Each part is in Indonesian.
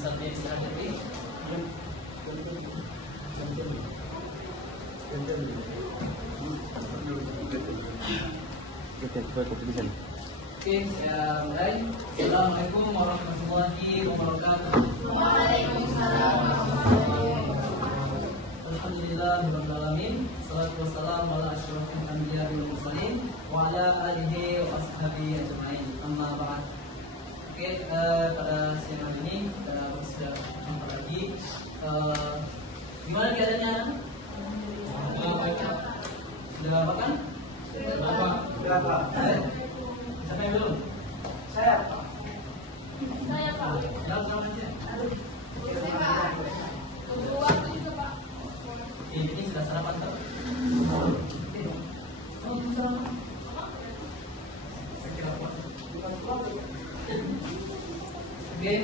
satu yang sudah hadir. Oke, saya mulai. Assalamualaikum warahmatullahi wabarakatuh. Waalaikumsalam warahmatullahi wabarakatuh. Alhamdulillahirabbil alamin. Wassalatu wassalamu ala asyrofil anbiya'i wal mursalin wa ala alihi wa ashabihi ajma'in. Amma ba'd. Oke, pada siang hari ini kita sudah jumpa lagi. Gimana keadaannya? Sudah makan? Berapa? Siapa yang belum? Saya Pak. Jawab sama aja. Tunggu waktu itu Pak. Ini sudah sarapan kan? Oh, sarapan. Saya kira apa? Oke,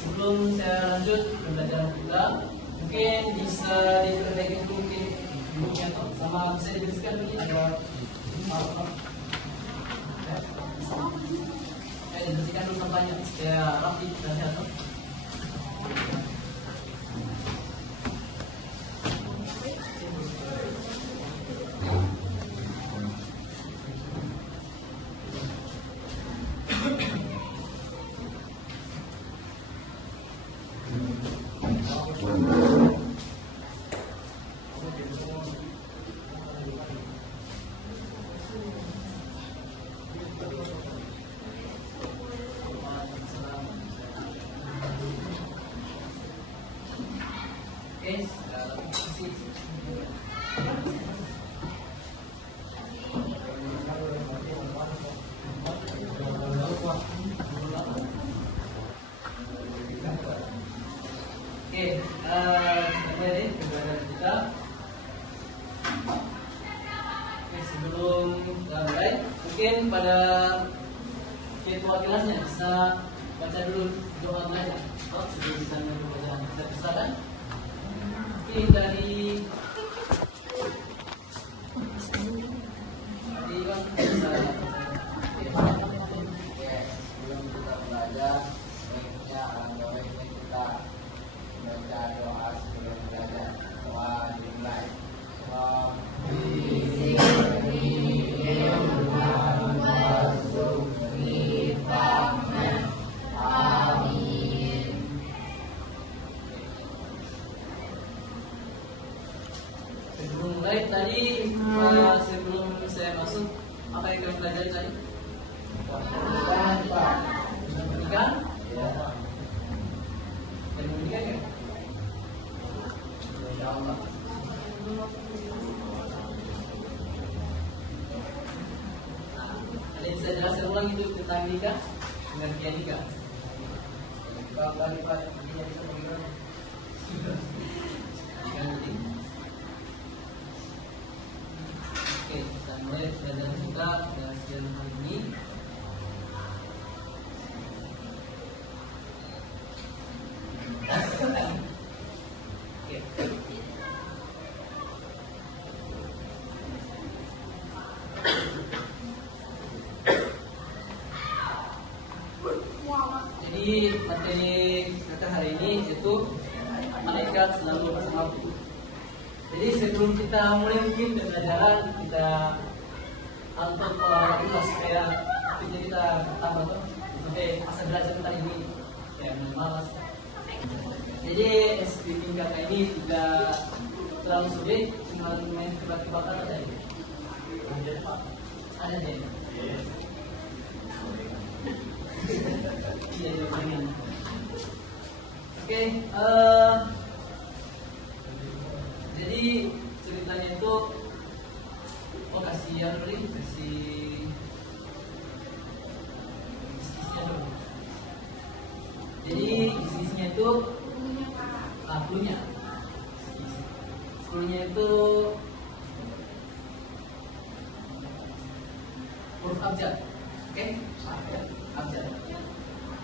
sebelum saya lanjut pembelajaran kita, mungkin bisa diperbaiki mungkin bukunya sama bisa dibersihkan ini ada dibersihkan dulu sampahnya supaya rapi dan sehat. Sebelum kita mulai, mungkin pada ketua kelasnya bisa baca dulu doa mulai. Sebelum kita mulai pembelajaran, kita persilakan. Mungkin dari Bang bisa. Sebelum kita belajar, baiknya alhamdulillah kita baca doa sebelum belajar. Doa dimulai. Sebelum mulai tadi, sebelum saya masuk, apa yang kalian pelajari tadi? Menikah? Dan menikah ya? Ya Allah. Ada yang bisa jelaskan ulang itu tentang nikah? Pengertian nikah? Oke, kita mulai pelajaran kita pada siang hari ini. Oke. Jadi materi kita hari ini itu malaikat selalu bersamaku. Jadi sebelum kita mulai mungkin pembelajaran kita untuk ikhlas supaya kita tambah tuh sampai masa belajar tentang ini ya malas. Jadi SPP kata ini tidak terlalu sulit, cuma main tebak-tebakan aja. Ada deh. Oke, jadi ceritanya itu kasih jadi isinya itu klunya itu huruf abjad. Oke, abjad.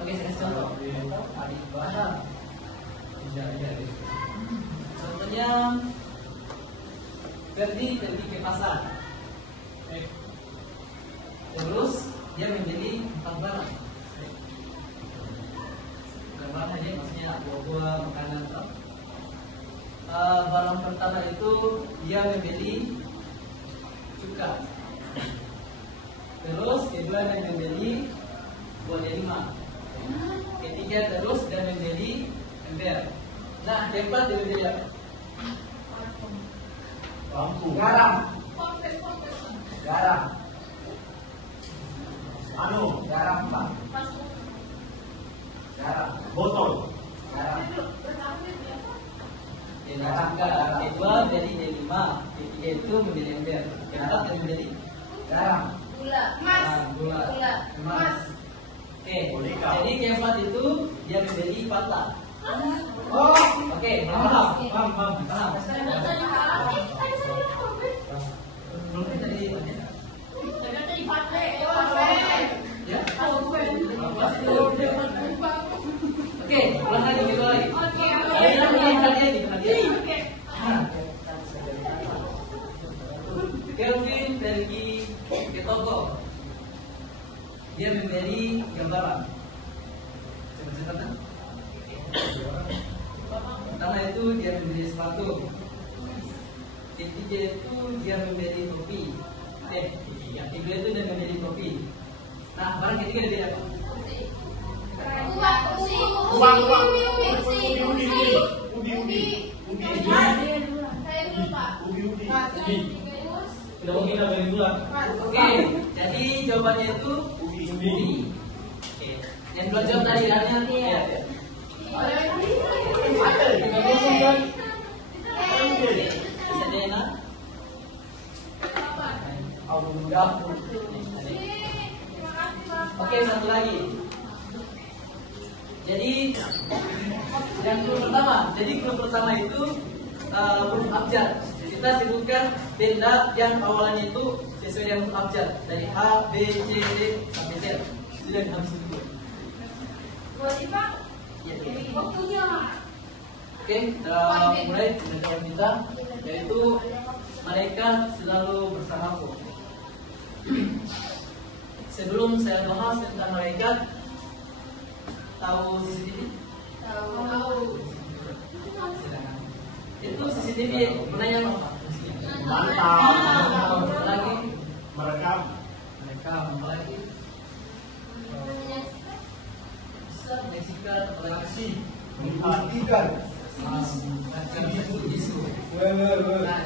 Oke, saya kasih contoh. Contohnya pergi ke pasar. Terus dia menjadi tukang barang. ya buah-buah makanan. Barang pertama itu dia membeli cuka. Terus kedua dia membeli buah delima. Ketiga terus dia membeli ember. Nah, keempat dia membeli apa? Lampu. Garam. Garam. Garam Pak. Garam. Botol. Garam. Garam. Kedua jadi delima. Ketiga itu membeli ember. Keempat dia membeli Garam. Gula. Mas. gula. Mas. Oke. Boneka. Jadi keempat itu dia membeli Fanta. Oh. Oke, paham. Belum tadi ya. Oke, ulang lagi gitu lagi. Kelvin pergi ke toko. Dia membeli gambaran. Cepat-cepat. Pertama itu dia membeli sepatu. Ketiga itu dia membeli topi. Yang kedua itu dia membeli topi. Nah, barang ketiga dia apa? Oke, jadi jawabannya itu ubi. Oke, yang belum jawab tadi lainnya ya. Sedena. Oke, satu lagi. Jadi yang grup pertama itu huruf abjad. Kita sebutkan benda yang awalannya itu sesuai dengan huruf abjad dari A, B, C, D sampai Z. Sudah habis itu. Oke, mulai dengan kita yaitu malaikat selalu bersamaku. Sebelum saya bahas tentang malaikat, tahu CCTV? Tahu. Itu CCTV gunanya apa? Mantap. Lagi Merekam. lagi bisa menyaksikan aplikasi Memperhatikan. Nah,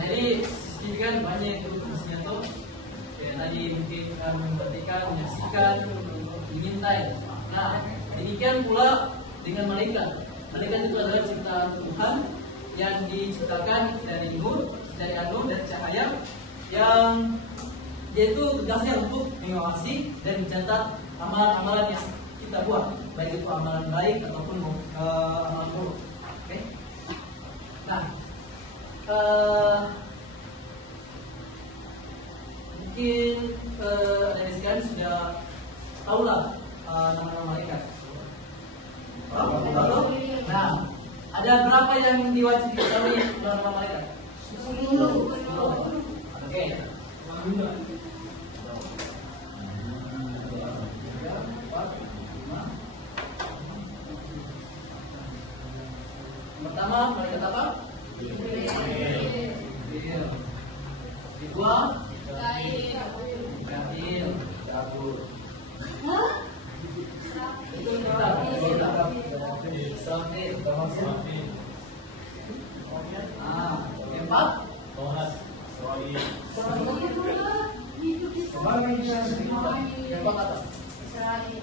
jadi CCTV kan banyak itu fungsinya tuh. Ya, tadi mungkin memperhatikan, menyaksikan, mengintai. Nah, demikian pula dengan malaikat. Malaikat itu adalah ciptaan Tuhan yang diciptakan dari nur, dari anom dan cahaya, yang dia itu tugasnya untuk mengawasi dan mencatat amalan-amalan yang kita buat, baik itu amalan baik ataupun amalan buruk. Oke? Nah, mungkin dari sekarang sudah tahulah nama-nama malaikat. Tahu? Nah, ada berapa yang diwajib diketahui nama malaikat? 10. Oke. Pertama, malaikat apa? Jibril. Kedua, Mikail. Itu Israfil. Keempat, keempat apa?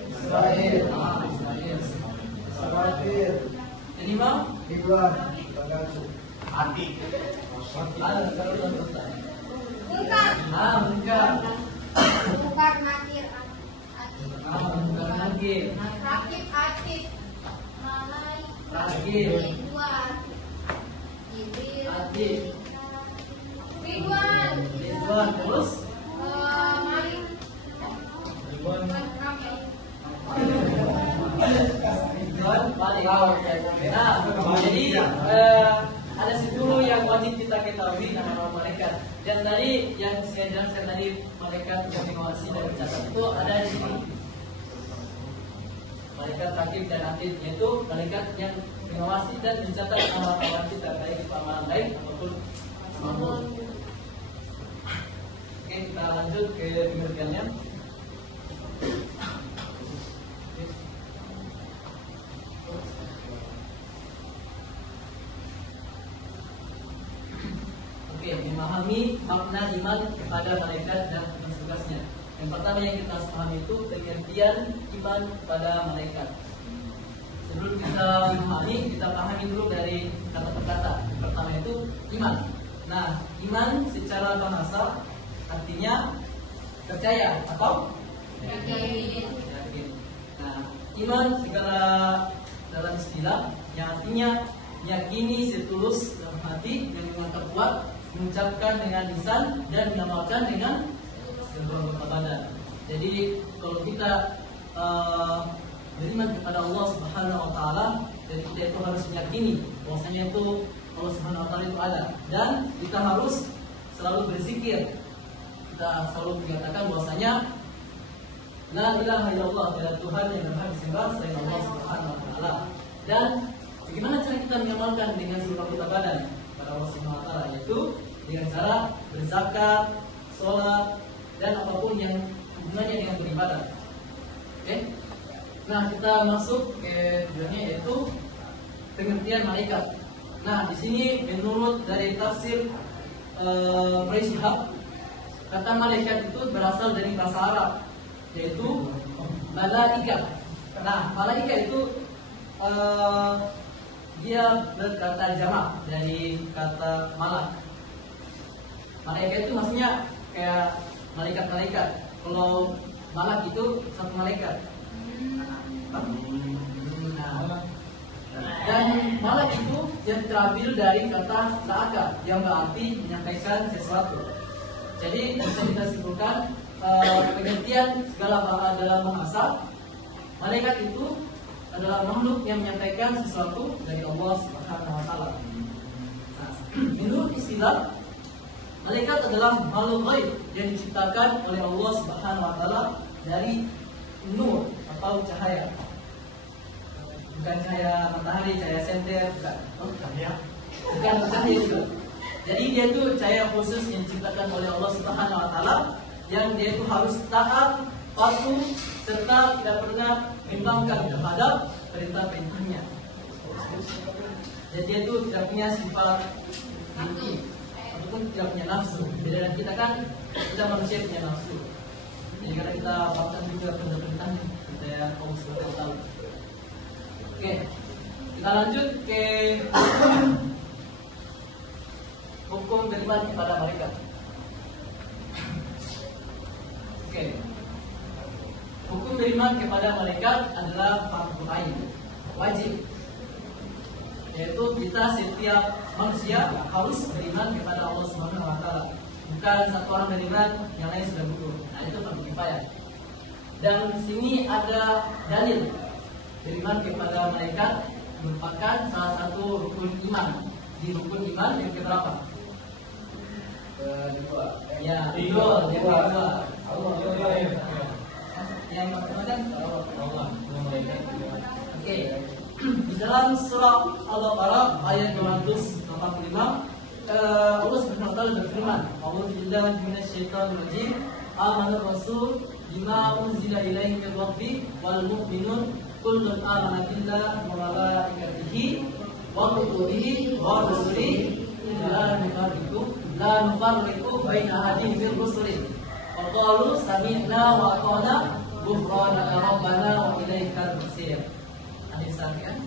Israel. Kelima, Hati. Munkar. Bukan nakir. Munkar nakir. Rakib atid. Malai. Rakib. Ridwan. Jibril. Atid. Ridwan. Ridwan. Terus Malik. Kamil. Ridwan paling. Nah, jadi ada 10 yang wajib kita ketahui nama-nama malaikat. Dan tadi yang saya jelaskan tadi, malaikat yang mengawasi dan mencatat itu ada di sini. Malaikat rakib dan atid, yaitu malaikat yang mengawasi dan mencatat amalan kita, baik itu amalan baik ataupun amalan buruk. Oke, kita lanjut ke pengertiannya. Oke, memahami makna iman kepada malaikat dan tugas-tugasnya. Yang pertama yang kita harus pahami itu pengertian iman kepada malaikat. Sebelum kita memahami, kita pahami dulu dari kata per kata. Yang pertama itu iman. Nah, iman secara bahasa artinya percaya atau Yakin. yakin. Nah, iman segala dalam istilah yang artinya yakini setulus dalam hati dan dengan kuat, mengucapkan dengan lisan dan mengamalkan dengan seluruh anggota badan. Jadi kalau kita beriman kepada Allah Subhanahu Wa Taala, dan kita itu harus meyakini bahwasanya itu Allah Subhanahu Wa Taala itu ada, dan kita harus selalu berzikir. Kita selalu mengatakan bahwasanya la ilaha illallah, tiada Tuhan yang berhak disembah selain Allah Subhanahu Wa Taala. Dan bagaimana cara kita mengamalkan dengan seluruh anggota badan kepada Allah Subhanahu Wa Taala, yaitu dengan cara berzakat, sholat, dan apapun yang hubungannya dengan beribadah. Oke? Nah, kita masuk ke dunia, yaitu pengertian malaikat. Nah, di sini menurut dari tafsir Shihab, kata malaikat itu berasal dari bahasa Arab, yaitu malaikat. Nah, malaikat itu dia berkata jamak dari kata malak. Malaikat itu maksudnya kayak malaikat-malaikat. Kalau malak itu satu malaikat. Nah, dan malak itu yang terambil dari kata la'aka, yang berarti menyampaikan sesuatu. Jadi bisa kita simpulkan pengertian segala dalam bahasa, malaikat itu adalah makhluk yang menyampaikan sesuatu dari Allah Subhanahu Wa Taala. Nah, menurut istilah, malaikat adalah makhluk gaib yang diciptakan oleh Allah Subhanahu Wa Taala dari nur atau cahaya. Bukan cahaya matahari, cahaya senter, bukan. Bukan cahaya itu. Jadi dia itu cahaya khusus yang diciptakan oleh Allah Subhanahu Wa Taala, yang dia itu harus taat, patuh, serta tidak pernah membangkang terhadap perintah-perintahnya. Jadi dia itu tidak punya sifat mimpi ataupun tidak punya nafsu. Beda dengan kita kan, kita manusia punya nafsu. Jadi karena kita bangkang juga perintah-perintahnya, kita ya Allah Subhanahu Wa Taala. Oke, kita lanjut ke hukum beriman kepada malaikat. Oke, hukum beriman kepada malaikat adalah fardu ain, wajib. Yaitu kita setiap manusia harus beriman kepada Allah Subhanahu Wa Taala. Bukan satu orang beriman, yang lain sudah gugur. Nah, itu fardu kifayah. Dan di sini ada dalil beriman kepada malaikat merupakan salah satu rukun iman. Di rukun iman yang keberapa? Kedua. Ya, kedua. Yang kedua. Allah. Yang pertama kan Allah. Oke. Di dalam surah Al-Baqarah ayat 285, Allah Subhanahu Wa Taala berfirman, "A'udzu billahi minasyaitonir rajim. Amana rasul bima unzila ilaihi min rabbih wal mu'minun kullun amana billahi wa malaikatihi wa kutubihi wa rusulihi la nufarriqu baina ahadin min rusulihi wa qalu sami'na wa ata'na ghufranaka rabbana wa ilaikal masir." Ada saran?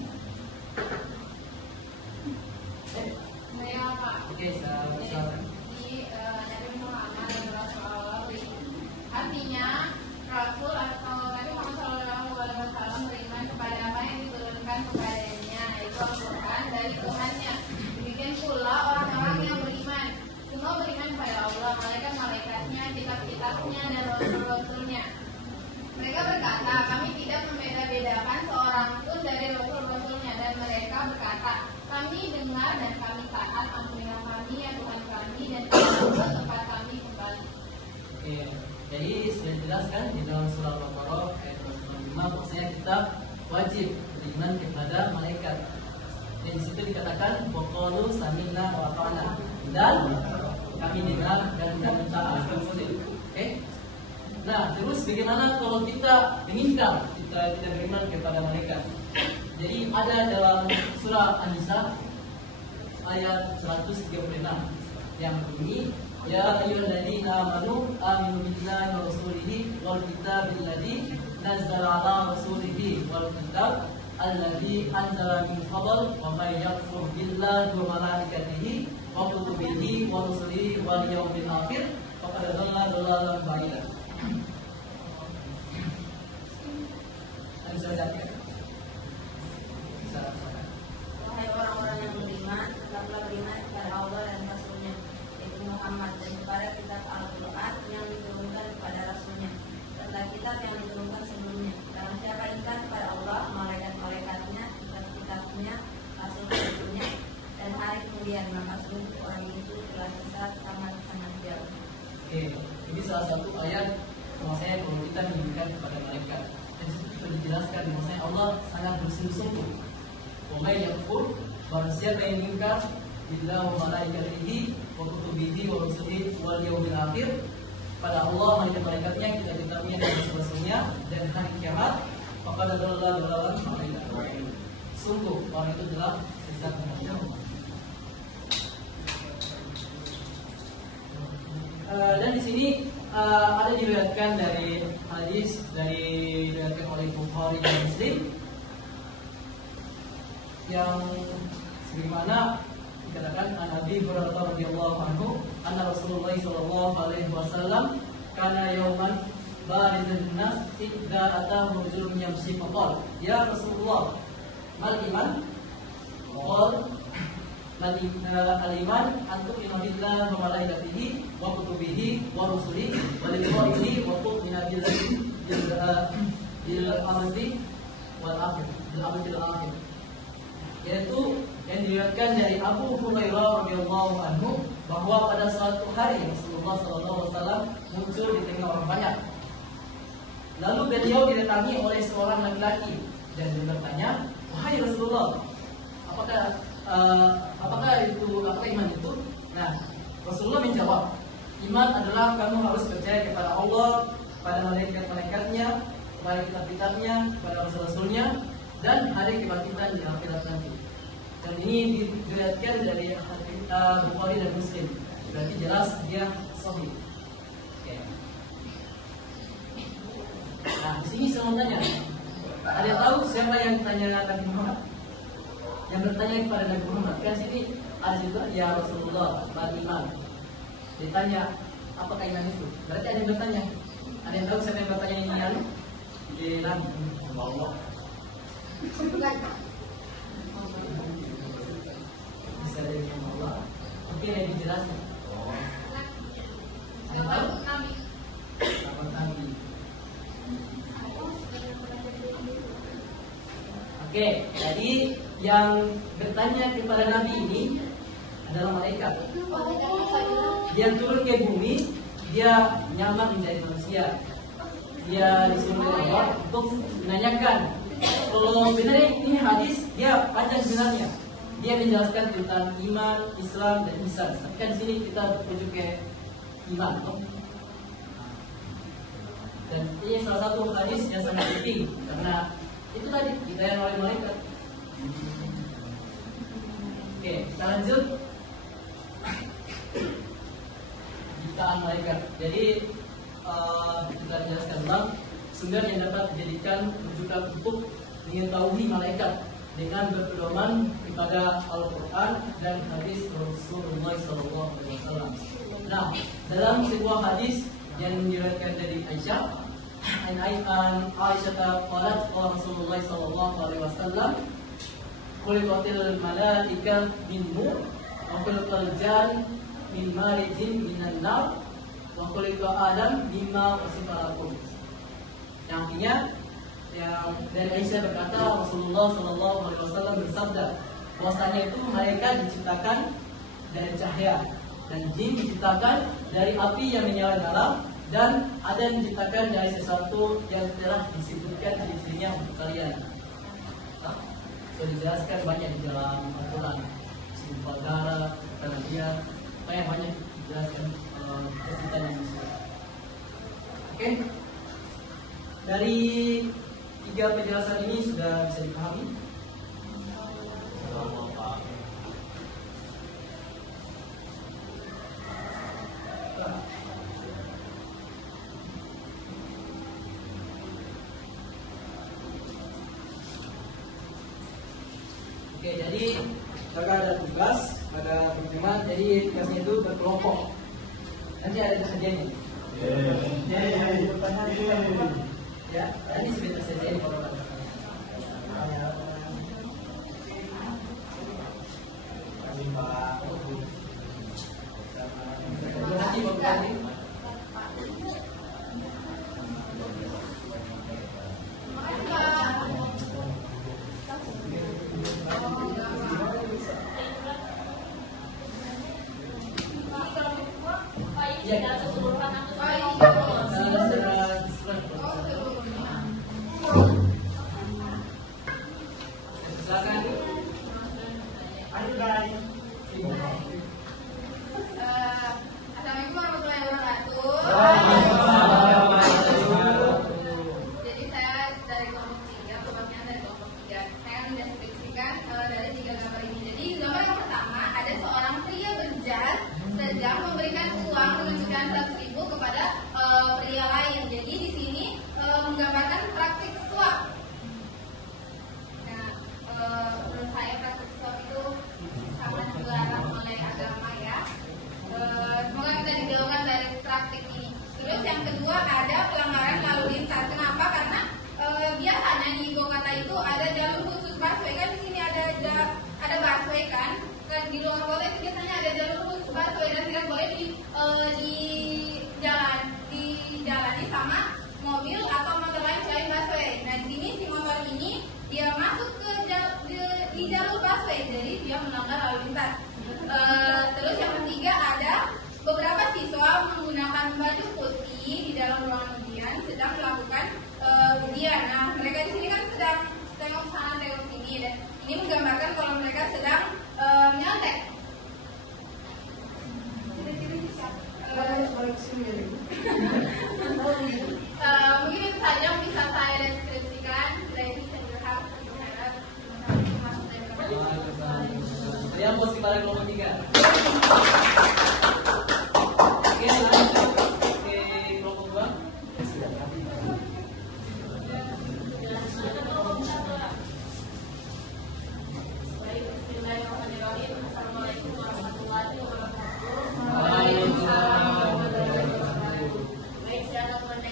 Saya Pak. Oke, saran. Di Nabi Muhammad SAW, artinya Rasul atau Nabi Muhammad SAW beriman kepada apa yang diturunkan kepadanya, yaitu Al-Quran dari Tuhannya. Demikian pula orang-orang yang beriman, semua beriman kepada Allah, malaikat-malaikatnya, kitab-kitabnya, dan rasul-rasulnya. Mereka berkata, kami tidak membeda-bedakan seorang pun dari rasul-rasulnya, dan mereka berkata, kami dengar dan kami taat, ampunilah kami ya Tuhan kami, dan kami ke tempat kami kembali. Oke, jadi sudah dijelaskan di dalam surah Al-Baqarah ayat 295 bahwasanya kita wajib beriman kepada malaikat. Dan di situ dikatakan waqalu sami'na wa ata'na, dan kami dengar dan kami taat. Oke? Nah, terus bagaimana kalau kita meninggal, kita tidak beriman kepada mereka? Jadi ada dalam surah An-Nisa ayat 136 yang bunyi, ya ayyuhalladzina amanu aminu billahi wa rasulihi wal kitabil ladzi nazzala ala rasulihi wal kitab alladzi anzala min qabl wa may yakfur billahi wa malaikatihi wa kutubihi wa rusulihi wal yawmil akhir faqad dhalla dhalalan ba'ida. Wahai orang-orang yang beriman, tetaplah beriman kepada Allah dan Rasulnya, yaitu Muhammad, dan kepada kitab Al-Quran yang diturunkan kepada Rasulnya, serta kitab yang diturunkan sebelumnya. Karena siapa iman kepada Allah, malaikat-malaikatnya, kitab-kitabnya, rasul-rasulnya, dan hari kemudian, maka sungguh orang itu telah sesat sangat-sangat jauh. Oke, ini salah satu ayat bahwasanya kalau kita menginginkan kepada malaikat. Dan itu sudah dijelaskan bahwasanya Allah sangat bersungguh-sungguh. Wa may yakfur, barang siapa yang ingkar billahi wa malaikatihi wa kutubihi wa rusulihi wal yawmil akhir, pada Allah, malaikat-malaikatnya, kitab-kitabnya dan rasul-rasulnya, dan hari kiamat, maka adalah dalalan ba'ida. Sungguh orang itu telah sesat sangat jauh. Dan di sini ada diriwayatkan dari hadis diriwayatkan oleh Bukhari dan Muslim yang sebagaimana dikatakan an Abi Hurairah radhiyallahu anhu anna Rasulullah sallallahu alaihi wasallam kana yauman barizan nas idza atahu rajulun yamshi faqala ya Rasulullah mal iman qala al-iman antum billahi wa malaikatihi wa kutubihi wa rusulihi wa liqa'ihi wa tu'minu bil ardi wal akhir, yaitu yang diriwayatkan dari Abu Hurairah radhiyallahu anhu bahwa pada suatu hari Rasulullah sallallahu alaihi wasallam muncul di tengah orang banyak. Lalu beliau didatangi oleh seorang laki-laki dan bertanya, "Wahai Rasulullah, apakah iman itu?" Nah, Rasulullah menjawab, iman adalah kamu harus percaya kepada Allah, pada malaikat-malaikatnya, kepada kitab-kitabnya, kepada rasul-rasulnya, dan hari kebangkitan di akhirat nanti. Dan ini diriwayatkan dari Bukhari dan Muslim. Berarti jelas dia sahih. Oke. Nah, di sini saya mau tanya, ada yang tahu siapa yang tanya Nabi Muhammad? Yang bertanya kepada Nabi Muhammad, kan sini ada juga ya Rasulullah, beriman. Ditanya apakah iman itu? Berarti ada yang bertanya. Ada yang tahu siapa yang bertanya ini kan? Di Nabi Allah. Bisa dari Allah. Mungkin yang dijelaskan. Nabi. Nabi. Oke, jadi yang bertanya kepada Nabi ini adalah malaikat. Dia turun ke bumi, dia nyamar menjadi manusia. Dia disuruh oleh Allah untuk menanyakan. Kalau sebenarnya ini hadis, dia panjang sebenarnya. Dia menjelaskan tentang iman, Islam, dan ihsan. Tapi kan di sini kita menuju ke iman. Dan ini salah satu hadis yang sangat penting karena itu tadi ditanya oleh malaikat. Oke, kita lanjut. Ciptaan malaikat. Jadi kita jelaskan ulang sumber yang dapat dijadikan rujukan untuk mengetahui malaikat dengan berpedoman kepada Al-Quran dan hadis Rasulullah SAW. Nah, dalam sebuah hadis yang diriwayatkan dari Aisyah, Aisyah qalat qala Rasulullah SAW, "Khuliqatil malaika min nur, wa khuliqal jan min marijin minan nar, wa khuliqa Adam mimma wasifa lakum." Yang artinya, yang dari Aisyah berkata Rasulullah SAW bersabda, bahwasanya itu mereka diciptakan dari cahaya dan jin diciptakan dari api yang menyala-nyala, dan ada yang diciptakan dari sesuatu yang telah disebutkan ciri-cirinya untuk kalian. sudah dijelaskan banyak di dalam Al-Quran, simpel darah, tanah liat, banyak dijelaskan kesulitan yang bisa. Oke, dari 3 penjelasan ini sudah bisa dipahami. Oke, jadi karena ada tugas, ada pertemuan, jadi tugasnya itu berkelompok. Nanti ada kejadiannya. Ya, nanti sebentar saja ini kalau ada. Nanti berkali. Assalamualaikum warahmatullahi wabarakatuh. Jadi saya dari kelompok 3, kelompoknya dari kelompok 3. Saya akan mendeskripsikan dari 3 gambar ini. Jadi gambar yang pertama ada seorang pria berjas sedang memberikan uang menunjukkan 100.000 kepada pria lain. Jadi di sini menggambarkan praktik suap. Nah, menurut saya praktik suap itu sangat dilarang oleh agama ya. Semoga kita dijauhkan dari praktik ini. Terus yang kedua ada pelanggaran lalu lintas. Kenapa? Karena biasanya di ibu kota itu ada jalur khusus busway kan, di sini ada busway kan. Di luar kota itu biasanya ada jalur khusus busway dan tidak boleh dijalani sama mobil atau motor lain selain busway. Nah di sini si motor ini dia masuk di jalur busway, jadi dia melanggar lalu lintas. Terus yang ketiga ada beberapa siswa menggunakan baju putih di dalam ruangan ujian sedang melakukan ujian. Nah mereka di sini kan sedang tengok sana tengok sini, dan ini menggambarkan kalau mereka sedang nyontek. Mungkin itu saja yang bisa saya deskripsikan. Kalian mau kembali kelompok 3. Oke, lanjut ke kelompok 2. Assalamualaikum warahmatullahi wabarakatuh. Baik, saya akan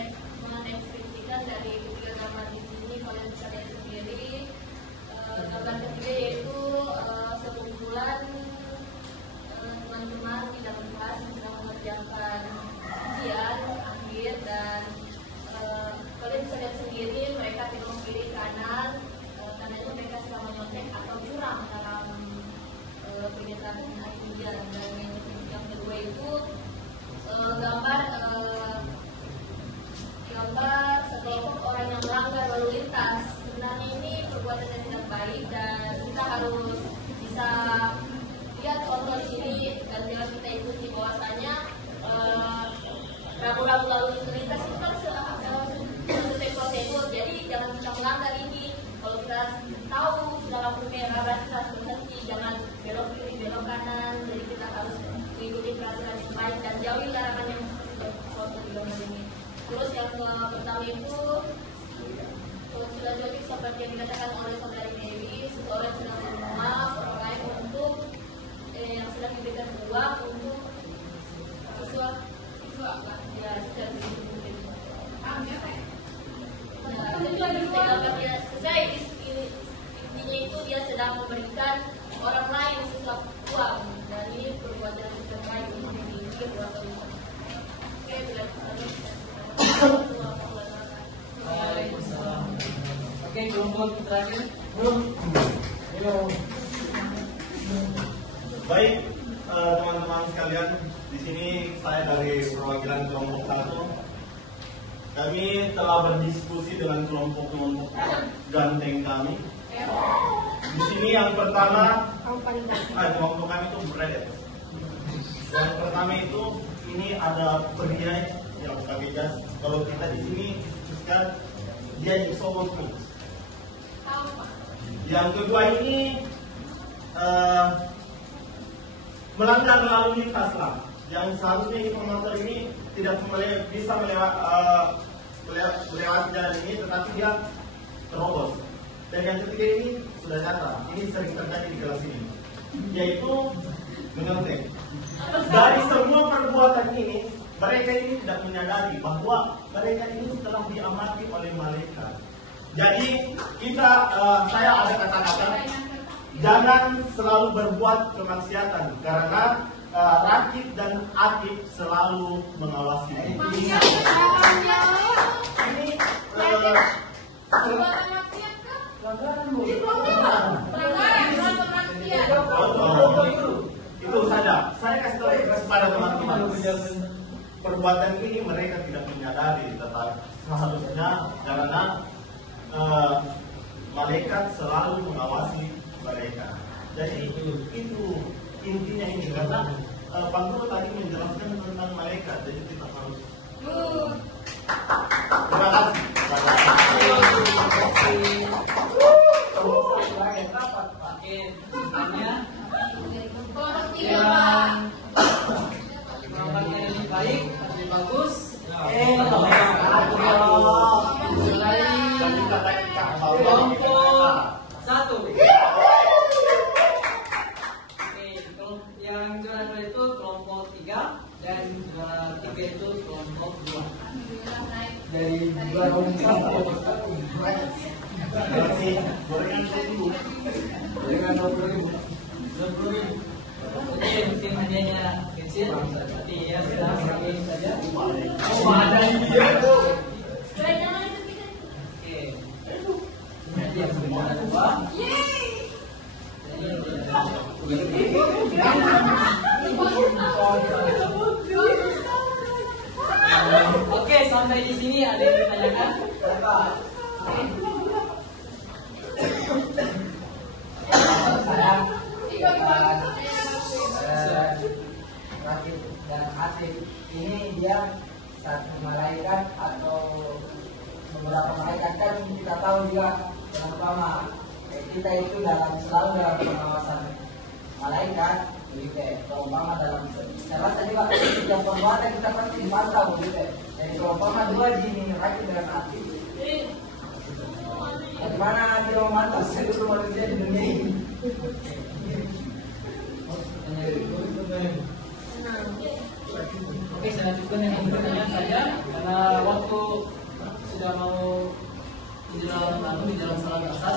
mendeskripsikan dari 3 gambar di sini. Kalian bisa lihat sendiri. Gambar ketiga yaitu sekumpulan teman-teman tidak membahas yang sedang mengerjakan ujian akhir, dan kalian bisa lihat sendiri mereka tengok kiri kanan, karena itu mereka sedang menyontek atau curang dalam kegiatan akhir ujian. Dan yang kedua itu gambar sekelompok orang yang melanggar lalu lintas. Sebenarnya ini perbuatan yang tidak baik dan kita harus bisa lihat contoh di sini dan jangan kita ikuti bahwasanya rambu-rambu lalu lintas itu kan sesuai prosedur, jadi jangan kita melanggar ini. Kalau kita tahu sudah lampu merah berarti kita harus berhenti, jangan belok kiri belok kanan. Jadi kita harus mengikuti peraturan yang baik dan jauhi larangan yang suatu di gambar ini. Terus yang pertama itu sudah jadi seperti yang dikatakan oleh saudari Dewi, seseorang sedang menerima orang lain untuk yang sedang diberikan uang untuk itu apa? Ya sudah disebutkan. Dia sesuai intinya itu dia sedang memberikan orang lain sesuatu uang, dan ini perbuatan yang tidak baik untuk dimiliki buat orang. Oke, sudah. Waalaikumsalam. Oke, kelompok terakhir. Baik, teman-teman sekalian, di sini saya dari perwakilan kelompok 1. Kami telah berdiskusi dengan kelompok-kelompok ganteng kami. Di sini yang pertama, kelompok kami itu beredar. Yang pertama itu ini ada pria yang pakai jas. Kalau kita di sini khususkan dia insomnia. Yang kedua ini melanggar lalu lintas lah. Yang seharusnya informator ini tidak bisa melewati jalan ini, tetapi dia terobos. Dan yang ketiga ini sudah nyata, ini sering terjadi di kelas ini, yaitu menyontek. Dari semua perbuatan ini, mereka ini tidak menyadari bahwa mereka ini telah diamati oleh malaikat. Jadi saya ada kata-kata, jangan selalu berbuat kemaksiatan karena Rakib dan Atib selalu mengawasi. Ini itu saja. Saya kasih tahu kepada teman-teman, perbuatan ini mereka tidak menyadari, tetapi seharusnya karena malaikat selalu mengawasi mereka. Jadi itu intinya ini, karena Pak Guru tadi menjelaskan tentang malaikat, jadi kita harus. Terima kasih. Yang baik, lebih bagus. Kelompok 1. Yang juara 2 itu kelompok 3 dan juara 3 itu kelompok 2. Dari dua mungkin hadiahnya kecil, tapi ya sudah sekali saja. Oh, ada dia. Oke. Hadiah semua dua. Oke, sampai di sini ada yang ditanyakan? Rakib dan Atib ini dia satu malaikat atau beberapa malaikat, kan kita tahu juga terutama kita itu selalu dalam pengawasan malaikat, begitu. Kalau dalam saya rasa juga setiap perbuatan kita pasti dipantau, begitu. Jadi kalau dua jin Rakib dan Atib, bagaimana dia memantau seluruh manusia di dunia ini? Oke, saya lanjutkan yang pertanyaan saja karena waktu sudah mau di dalam salat asar.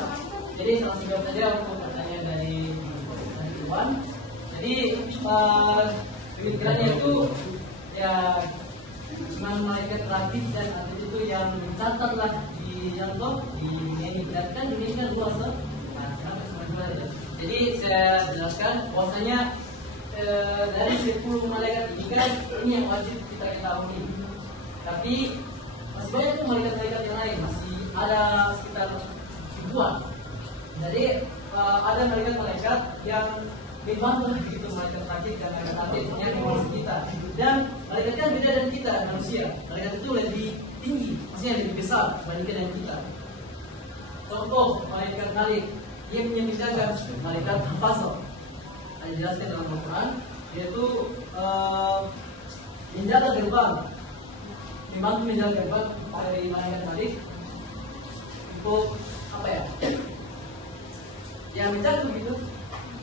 Jadi salah singkat saja untuk pertanyaan dari Iwan. Jadi pemikirannya itu ya cuma malaikat Rakib dan Atib itu yang mencatatlah di jantung di ini, kan dunia kan luas loh. Jadi saya jelaskan bahwasanya dari 10 malaikat ini kan ini yang wajib kita ketahui. Tapi masih banyak tuh malaikat-malaikat yang lain, masih ada sekitar ribuan. Jadi ada malaikat-malaikat yang memang begitu, malaikat Rakib dan malaikat Atib yang mengawasi kita. Dan malaikat kan beda dari kita manusia. Malaikat itu lebih tinggi, maksudnya lebih besar dibandingkan dengan kita. Contoh malaikat Malik, dia punya menjaga malaikat Hafazah. Ada dijelaskan dalam Al-Quran, yaitu menjaga gerbang, membantu menjaga gerbang dari malaikat Malik untuk apa ya? Yang menjaga begitu.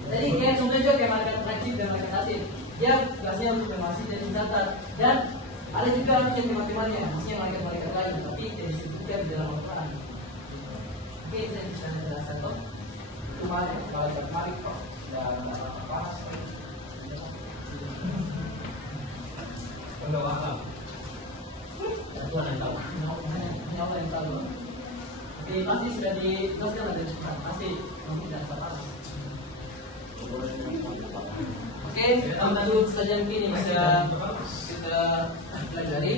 Jadi kayak contoh juga kayak malaikat Rakib dan malaikat Atib, dia tugasnya untuk mengawasi dan mencatat. Dan ada juga yang teman-temannya, maksudnya malaikat-malaikat lain, tapi tidak disebutkan di dalam Al-Quran. Oke, saya bisa menjelaskan kok. Kemarin malaikat Malik kok dan pas pendoakan. Tuhan yang tahu. Ini Allah yang tahu. Tapi pasti sudah dijelaskan ada di Quran. Pasti mungkin tidak salah. Oke, lalu saja mungkin yang bisa kita pelajari.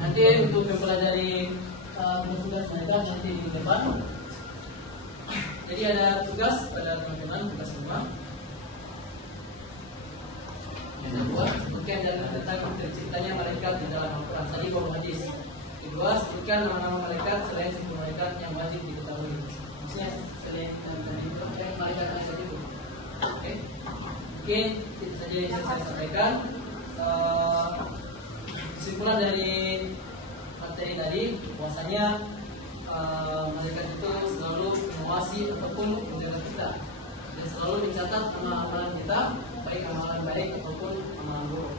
Nanti untuk mempelajari tugas mereka nanti di depan. Jadi ada tugas pada teman-teman, tugas rumah. Yang kedua, sebutkan dan tentang terciptanya malaikat di dalam Al-Quran. Tadi baru hadis. Kedua, sebutkan nama-nama malaikat selain 10 malaikat yang wajib diketahui. Maksudnya selain malaikat itu. Oke. Mungkin itu saja yang saya sampaikan. Kesimpulan dari materi tadi, bahwasanya malaikat itu selalu mengawasi ataupun menjaga kita dan selalu mencatat amalan-amalan kita, baik amalan baik ataupun amalan buruk.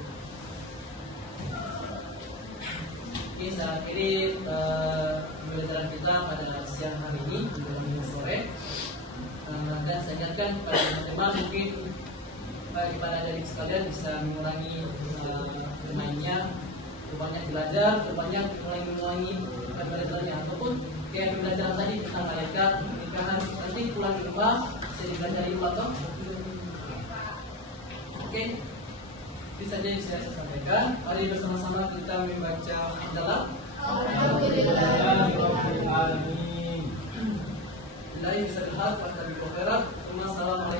Ini saya akhiri pembelajaran kita pada siang hari ini hingga sore, dan saya ingatkan kepada teman-teman mungkin kepada adik sekalian bisa mengurangi bermainnya, banyak belajar, banyak mengulangi pembelajarannya, ataupun kayak pembelajaran tadi tentang malaikat, pernikahan, nanti pulang ke rumah bisa dipelajari atau oke. Itu saja yang saya sampaikan. Mari bersama-sama kita membaca hamdalah. Alhamdulillah. Bismillahirrahmanirrahim. Assalamualaikum.